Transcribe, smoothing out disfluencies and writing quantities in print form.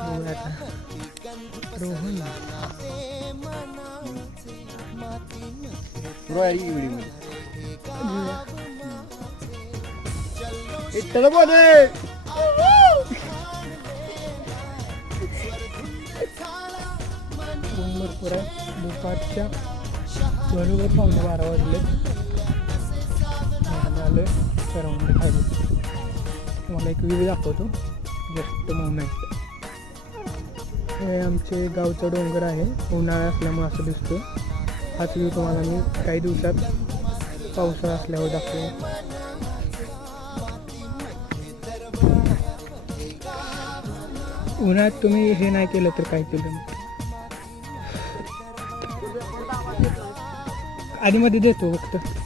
बघूया आता. रोहन ऊन भरपूर आहे. दुपारच्या बरोबर 11:15 वाजले. आलं करवंद खायला. तुम्हाला एक व्ह्यू दाखवतो. Just moment. हे आमचे गावचा डोंगर आहे. उन्हाळा असल्यामुळे असं दिसतो. हाच व्ह्यू तुम्हाला मी काही दिवसात पावसाळा असल्यावर दाखवेन. उन्हाळ्यात तुम्ही हे नाही केलं तर काय केलं. आधीमध्ये देतो फक्त.